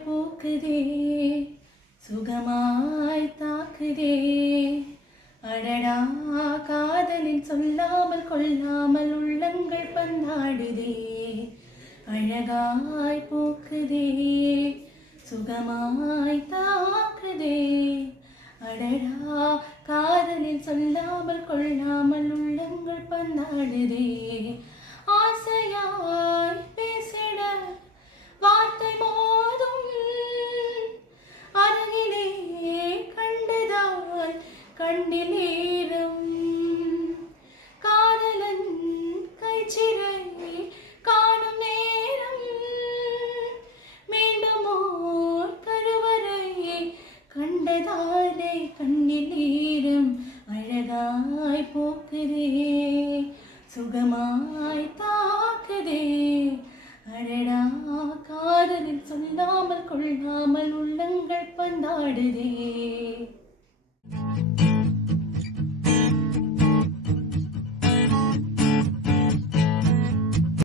பூக்குதே சுகமாய் தாக்குதே அடடா காதலில் சொல்லாமல் கொள்ளாமல் உள்ளங்கள் பந்தாடுதே அழகாய் பூக்குதே சுகமாய் தாக்குதே அடடா காதலில் சொல்லாமல் கொள்ளாமல் உள்ளங்கள் பந்தாடுதே ஆசையாய் பேசிட வார்த்தை மோதும் அருகிலே கண்டதால் கண்ணிலேறும் காதலன் கைச்சிறை காணும் நேரம் மீண்டும் ஓர் கருவறை கண்டதாலே கண்ணிலேறும் அழகாய் போக்குதே சுகமாய் தாக்குதே அடடா காதலில் சொல்லாமல் கொள்ளாமல் உள்ளங்கள் பந்தாடுதே